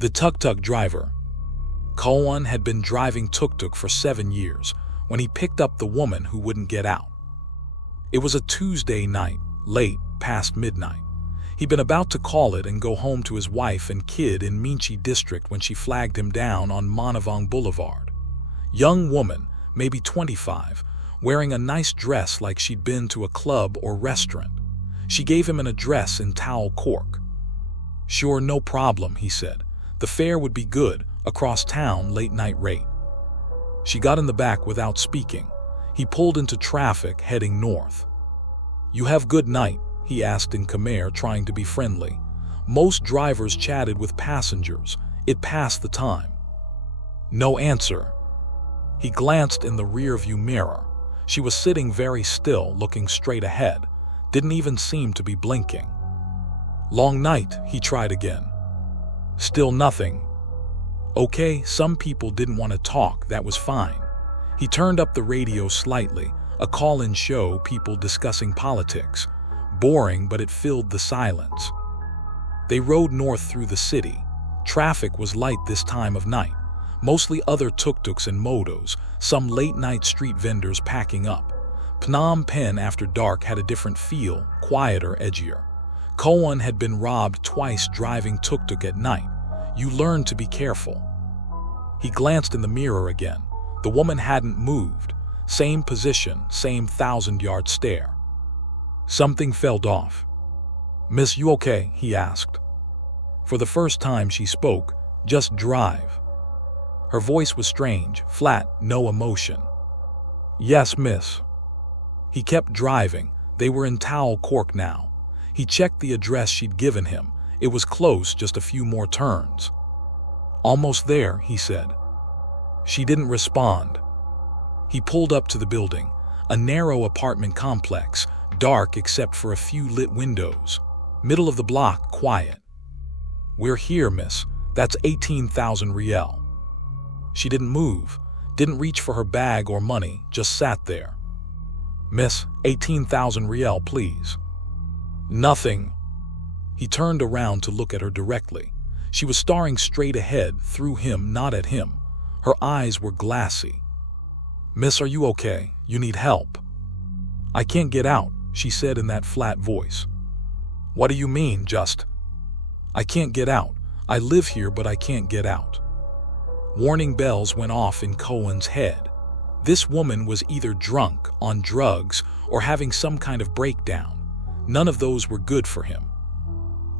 The tuk-tuk driver. Koeun had been driving tuk-tuk for 7 years when he picked up the woman who wouldn't get out. It was a Tuesday night, late past midnight. He'd been about to call it and go home to his wife and kid in Minchi district when she flagged him down on Monivong Boulevard. Young woman, maybe 25, wearing a nice dress like she'd been to a club or restaurant. She gave him an address in Towel Cork. "Sure, no problem," he said. "The fare would be good, across town, late-night rate." She got in the back without speaking. He pulled into traffic, heading north. "You have good night?" he asked in Khmer, trying to be friendly. Most drivers chatted with passengers. It passed the time. No answer. He glanced in the rear-view mirror. She was sitting very still, looking straight ahead. Didn't even seem to be blinking. "Long night," he tried again. Still nothing. Okay, some people didn't want to talk, that was fine. He turned up the radio slightly, a call-in show, people discussing politics. Boring, but it filled the silence. They rode north through the city. Traffic was light this time of night. Mostly other tuk-tuks and motos, some late-night street vendors packing up. Phnom Penh after dark had a different feel, quieter, edgier. Koeun had been robbed twice driving tuk-tuk at night. You learn to be careful. He glanced in the mirror again. The woman hadn't moved. Same position, same 1,000-yard stare. Something felt off. "Miss, you okay?" he asked. For the first time she spoke, "Just drive." Her voice was strange, flat, no emotion. "Yes, miss." He kept driving. They were in Towel Cork now. He checked the address she'd given him. It was close, just a few more turns. "Almost there," he said. She didn't respond. He pulled up to the building, a narrow apartment complex, dark except for a few lit windows. Middle of the block, quiet. "We're here, miss. That's 18,000 riel." She didn't move, didn't reach for her bag or money, just sat there. "Miss, 18,000 riel, please." "Nothing." He turned around to look at her directly. She was staring straight ahead, through him, not at him. Her eyes were glassy. "Miss, are you okay? You need help." "I can't get out," she said in that flat voice. "What do you mean, just?" "I can't get out. I live here, but I can't get out." Warning bells went off in Koeun's head. This woman was either drunk, on drugs, or having some kind of breakdown. None of those were good for him.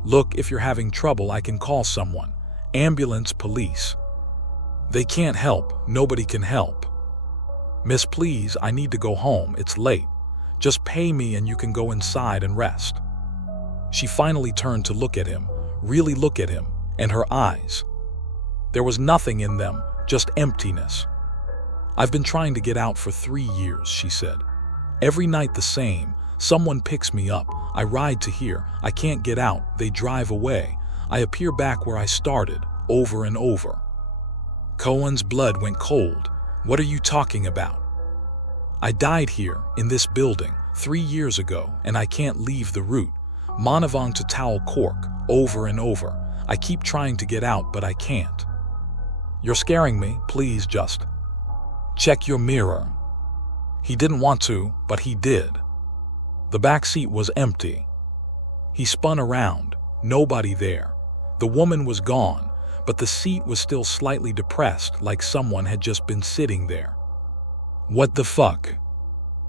"Look, if you're having trouble, I can call someone. Ambulance, police." "They can't help. Nobody can help." "Miss, please, I need to go home. It's late. Just pay me and you can go inside and rest." She finally turned to look at him, really look at him, and her eyes. There was nothing in them, just emptiness. "I've been trying to get out for 3 years," she said. "Every night the same. Someone picks me up. I ride to here. I can't get out. They drive away. I appear back where I started, over and over." Koeun's blood went cold. "What are you talking about?" "I died here, in this building, 3 years ago, and I can't leave the route. Monivong to Towel Cork, over and over. I keep trying to get out, but I can't." "You're scaring me. Please just check your mirror." He didn't want to, but he did. The back seat was empty. He spun around. Nobody there. The woman was gone, but the seat was still slightly depressed, like someone had just been sitting there. "What the fuck?"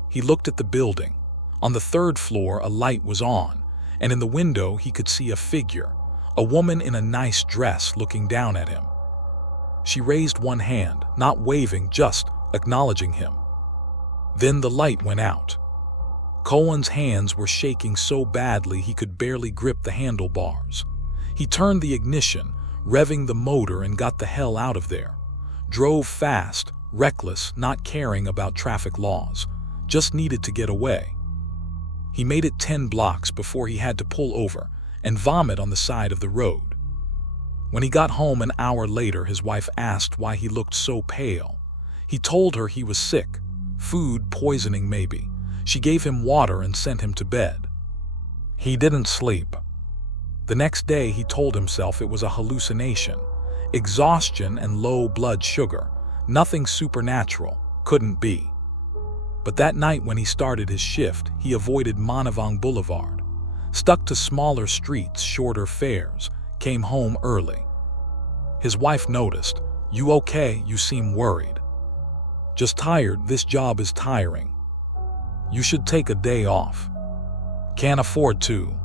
He looked at the building. On the 3rd floor, a light was on, and in the window he could see a figure, a woman in a nice dress looking down at him. She raised one hand, not waving, just acknowledging him. Then the light went out. Koeun's hands were shaking so badly he could barely grip the handlebars. He turned the ignition, revving the motor, and got the hell out of there. Drove fast, reckless, not caring about traffic laws. Just needed to get away. He made it 10 blocks before he had to pull over and vomit on the side of the road. When he got home an hour later, his wife asked why he looked so pale. He told her he was sick, food poisoning maybe. She gave him water and sent him to bed. He didn't sleep. The next day he told himself it was a hallucination. Exhaustion and low blood sugar. Nothing supernatural. Couldn't be. But that night when he started his shift, he avoided Monivong Boulevard. Stuck to smaller streets, shorter fares. Came home early. His wife noticed. "You okay? You seem worried." "Just tired. This job is tiring." "You should take a day off." "Can't afford to."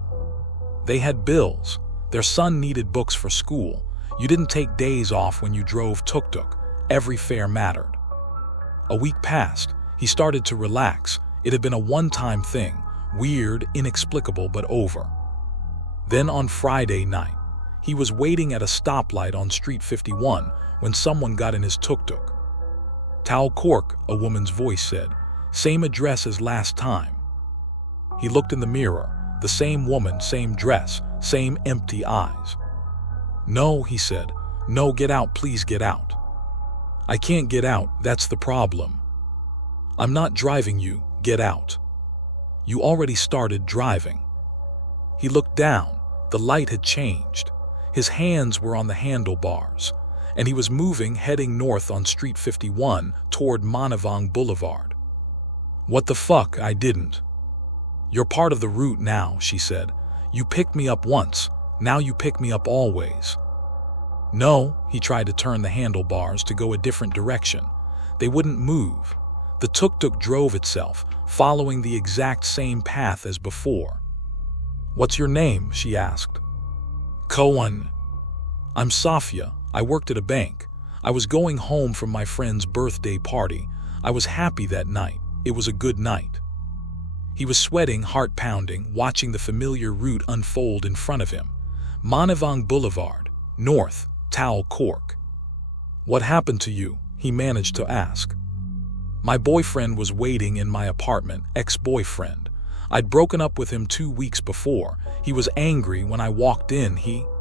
They had bills. Their son needed books for school. You didn't take days off when you drove tuk-tuk. Every fare mattered. A week passed. He started to relax. It had been a one-time thing. Weird, inexplicable, but over. Then on Friday night, he was waiting at a stoplight on Street 51 when someone got in his tuk-tuk. "Tao Cork," a woman's voice said. "Same address as last time." He looked in the mirror. The same woman, same dress, same empty eyes. "No," he said. "No, get out, please get out." "I can't get out, that's the problem." "I'm not driving you, get out." "You already started driving." He looked down. The light had changed. His hands were on the handlebars, and he was moving, heading north on Street 51 toward Monivong Boulevard. "What the fuck, I didn't." "You're part of the route now," she said. "You picked me up once, now you pick me up always." "No," he tried to turn the handlebars to go a different direction. They wouldn't move. The tuk-tuk drove itself, following the exact same path as before. "What's your name?" she asked. "Koeun." "I'm Sophea. I worked at a bank. I was going home from my friend's birthday party. I was happy that night. It was a good night." He was sweating, heart pounding, watching the familiar route unfold in front of him. Monivong Boulevard, north, Tao Cork. "What happened to you?" he managed to ask. "My boyfriend was waiting in my apartment, ex-boyfriend. I'd broken up with him 2 weeks before. He was angry when I walked in.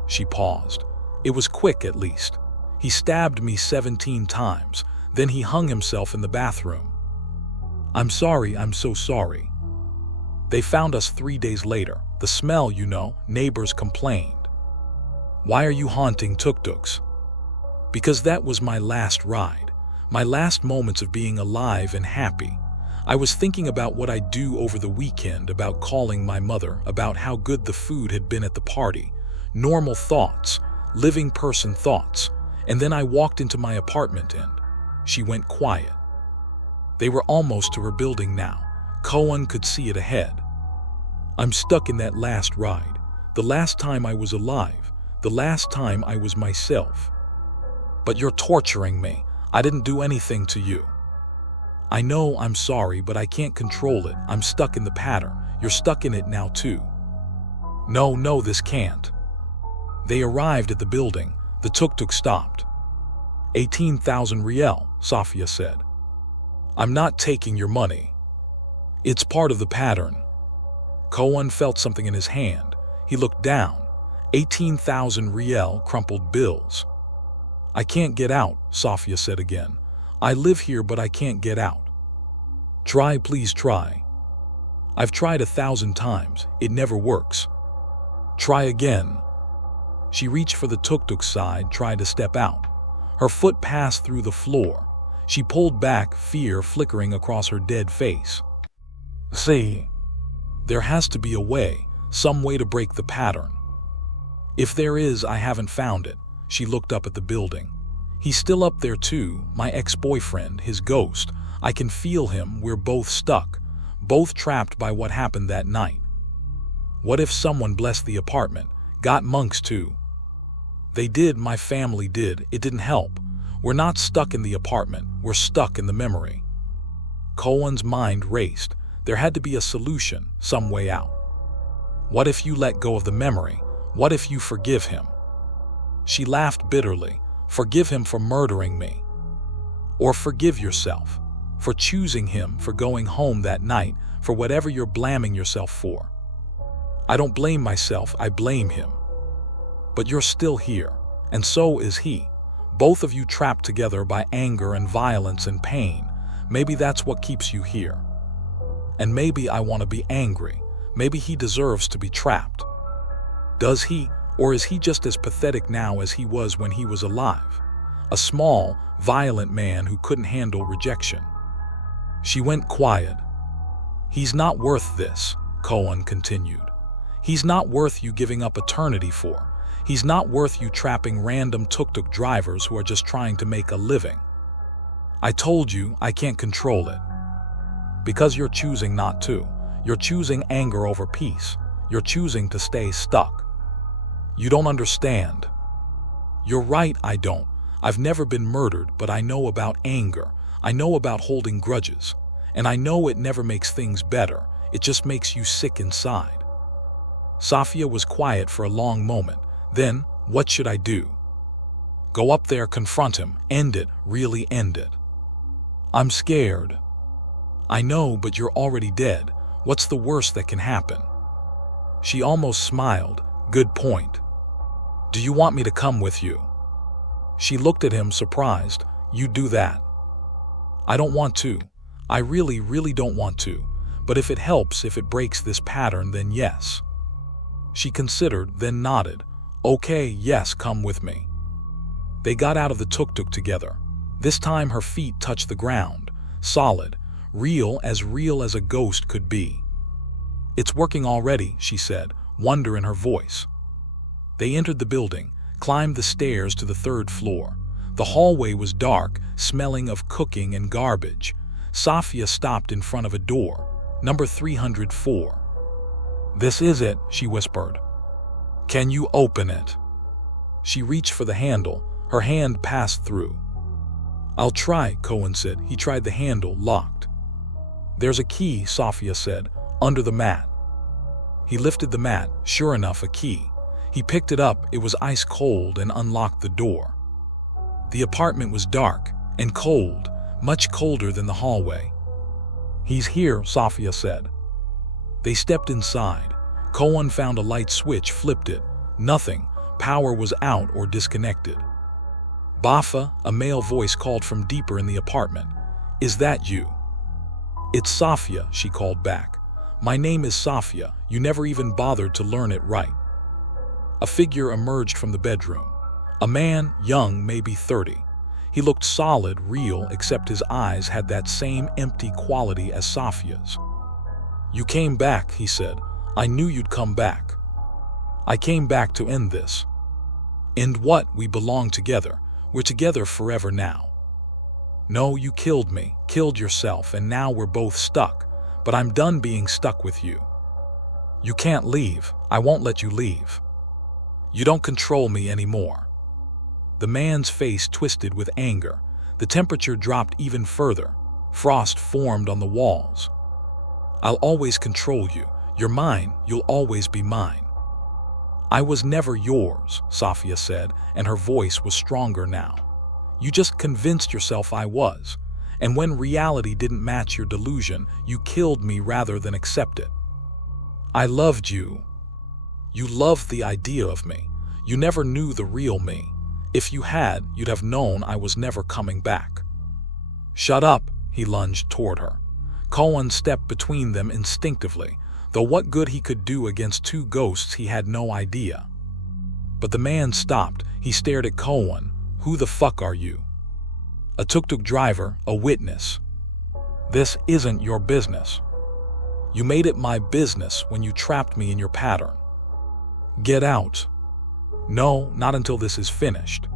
She paused. "It was quick, at least. He stabbed me 17 times. Then he hung himself in the bathroom." "I'm sorry, I'm so sorry." "They found us 3 days later. The smell, you know, neighbors complained." "Why are you haunting tuk-tuks?" "Because that was my last ride. My last moments of being alive and happy. I was thinking about what I'd do over the weekend, about calling my mother, about how good the food had been at the party. Normal thoughts, living person thoughts. And then I walked into my apartment and..." She went quiet. They were almost to her building now. Koeun could see it ahead. "I'm stuck in that last ride. The last time I was alive. The last time I was myself." "But you're torturing me. I didn't do anything to you." "I know, I'm sorry, but I can't control it. I'm stuck in the pattern. You're stuck in it now too." No, this can't." They arrived at the building. The tuk-tuk stopped. 18,000 riel, Sophea said. "I'm not taking your money. It's part of the pattern." Koeun felt something in his hand. He looked down. 18,000 riel crumpled bills. "I can't get out," Sophea said again. "I live here, but I can't get out." "Try, please try." "I've tried 1,000 times. It never works." "Try again." She reached for the tuk-tuk side, tried to step out. Her foot passed through the floor. She pulled back, fear flickering across her dead face. "See, there has to be a way, some way to break the pattern." "If there is, I haven't found it." She looked up at the building. "He's still up there too, my ex-boyfriend, his ghost. I can feel him. We're both stuck, both trapped by what happened that night." "What if someone blessed the apartment, got monks too?" "They did, my family did. It didn't help. We're not stuck in the apartment, we're stuck in the memory." Koeun's mind raced. There had to be a solution, some way out. "What if you let go of the memory? What if you forgive him?" She laughed bitterly. "Forgive him for murdering me. Or forgive yourself, for choosing him, for going home that night, for whatever you're blaming yourself for." "I don't blame myself, I blame him." "But you're still here, and so is he. Both of you trapped together by anger and violence and pain. Maybe that's what keeps you here. And maybe I want to be angry. Maybe he deserves to be trapped." "Does he? Or is he just as pathetic now as he was when he was alive? A small, violent man who couldn't handle rejection. She went quiet. He's not worth this, Koeun continued. He's not worth you giving up eternity for. He's not worth you trapping random tuk-tuk drivers who are just trying to make a living. I told you I can't control it. Because you're choosing not to. You're choosing anger over peace. You're choosing to stay stuck. You don't understand. You're right, I don't. I've never been murdered, but I know about anger. I know about holding grudges. And I know it never makes things better. It just makes you sick inside. Sophea was quiet for a long moment. Then, what should I do? Go up there, confront him, end it, really end it. I'm scared. I know, but you're already dead. What's the worst that can happen? She almost smiled. Good point. Do you want me to come with you? She looked at him, surprised. You do that? I don't want to. I really, really don't want to. But if it helps, if it breaks this pattern, then yes. She considered, then nodded. Okay, yes, come with me. They got out of the tuk-tuk together. This time her feet touched the ground. Solid. Real as a ghost could be. It's working already, she said, wonder in her voice. They entered the building, climbed the stairs to the 3rd floor. The hallway was dark, smelling of cooking and garbage. Sophea stopped in front of a door. Number 304. This is it, she whispered. Can you open it? She reached for the handle. Her hand passed through. I'll try, Koeun said. He tried the handle, locked. There's a key, Sophea said, under the mat. He lifted the mat, sure enough, a key. He picked it up, it was ice cold, and unlocked the door. The apartment was dark and cold, much colder than the hallway. He's here, Sophea said. They stepped inside. Koeun found a light switch, flipped it. Nothing. Power was out or disconnected. Bafa, a male voice called from deeper in the apartment. Is that you? It's Sophea, she called back. My name is Sophea. You never even bothered to learn it right. A figure emerged from the bedroom. A man, young, maybe 30. He looked solid, real, except his eyes had that same empty quality as Sophia's. You came back, he said. I knew you'd come back. I came back to end this. End what? We belong together. We're together forever now. No, you killed me, killed yourself, and now we're both stuck. But I'm done being stuck with you. You can't leave. I won't let you leave. You don't control me anymore. The man's face twisted with anger. The temperature dropped even further. Frost formed on the walls. I'll always control you. You're mine. You'll always be mine. I was never yours, Sophea said, and her voice was stronger now. You just convinced yourself I was. And when reality didn't match your delusion, you killed me rather than accept it. I loved you. You loved the idea of me. You never knew the real me. If you had, you'd have known I was never coming back. Shut up, he lunged toward her. Koeun stepped between them instinctively, though what good he could do against two ghosts he had no idea. But the man stopped. He stared at Koeun. Who the fuck are you? A tuk-tuk driver, a witness. This isn't your business. You made it my business when you trapped me in your pattern. Get out. No, not until this is finished.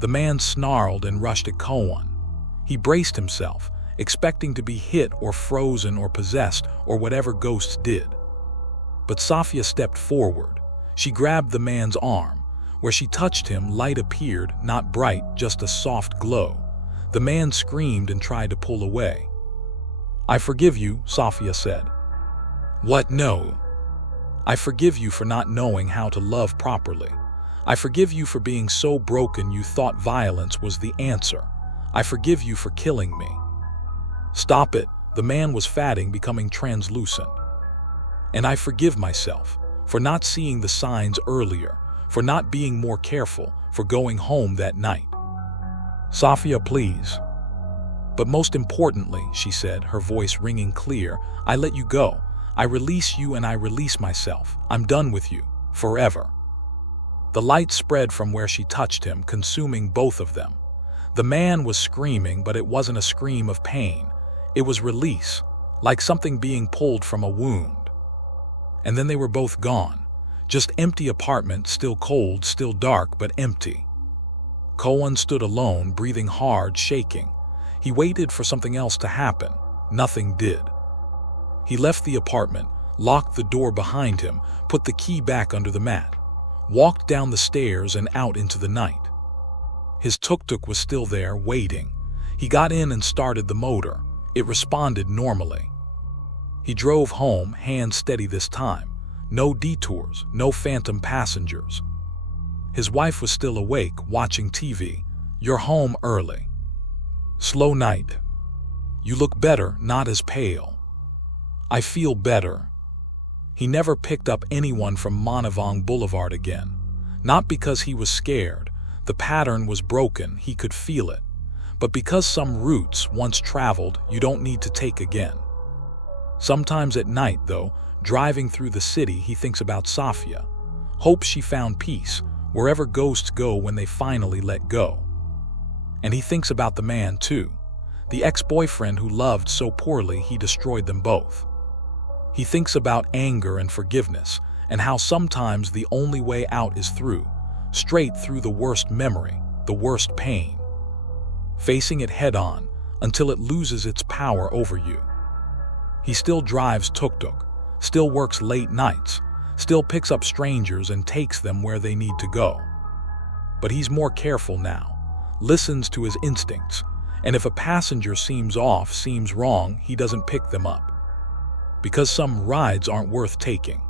The man snarled and rushed at Koeun. He braced himself, expecting to be hit or frozen or possessed or whatever ghosts did. But Sophea stepped forward. She grabbed the man's arm. Where she touched him, light appeared, not bright, just a soft glow. The man screamed and tried to pull away. I forgive you, Sophea said. What? No. I forgive you for not knowing how to love properly. I forgive you for being so broken you thought violence was the answer. I forgive you for killing me. Stop it. The man was fatting, becoming translucent. And I forgive myself for not seeing the signs earlier, for not being more careful, for going home that night. Sophea, please. But most importantly, she said, her voice ringing clear, I let you go. I release you and I release myself. I'm done with you. Forever. The light spread from where she touched him, consuming both of them. The man was screaming, but it wasn't a scream of pain. It was release, like something being pulled from a wound. And then they were both gone. Just empty apartment, still cold, still dark, but empty. Koeun stood alone, breathing hard, shaking. He waited for something else to happen. Nothing did. He left the apartment, locked the door behind him, put the key back under the mat, walked down the stairs and out into the night. His tuk-tuk was still there, waiting. He got in and started the motor. It responded normally. He drove home, hands steady this time. No detours, no phantom passengers. His wife was still awake, watching TV. "You're home early." "Slow night. You look better, not as pale." "I feel better." He never picked up anyone from Monivong Boulevard again. Not because he was scared. The pattern was broken, he could feel it. But because some routes, once traveled, you don't need to take again. Sometimes at night, though, driving through the city, he thinks about Sophea. Hopes she found peace, wherever ghosts go when they finally let go. And he thinks about the man, too. The ex-boyfriend who loved so poorly he destroyed them both. He thinks about anger and forgiveness, and how sometimes the only way out is through, straight through the worst memory, the worst pain. Facing it head-on, until it loses its power over you. He still drives tuk-tuk, still works late nights, still picks up strangers and takes them where they need to go. But he's more careful now, listens to his instincts, and if a passenger seems off, seems wrong, he doesn't pick them up. Because some rides aren't worth taking.